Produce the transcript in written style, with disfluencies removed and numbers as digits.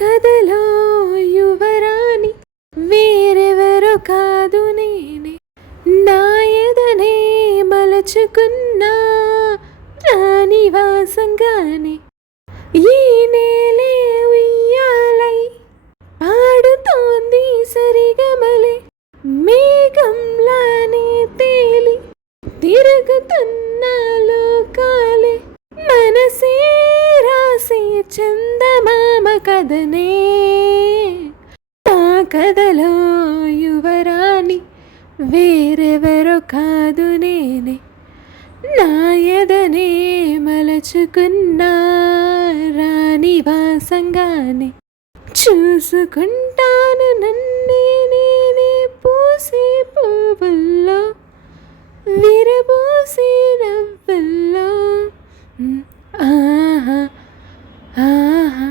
కథలో యువరాణి వేరెవరో కాదు నేనే, నా ఎదనే మలచుకున్నా రాణివాసంగానే. ఈ నేలే ఉయ్యాలై పాడుతోంది సరిగమలే, మేఘంలానే తేలి తిరుగుతున్న లోకాలే, మనసే రాసే చందమామ కథనే. నా కథలో యువరాణి వేరెవరో కాదు నేనే, నా ఎదనే మలచుకున్న రాణివాసంగానే. చూసుకుంటాను నన్నే నేనే పూసే పువ్వుల్లో, విరబూసే నవ్వుల్లో. ఆహా ఆహా.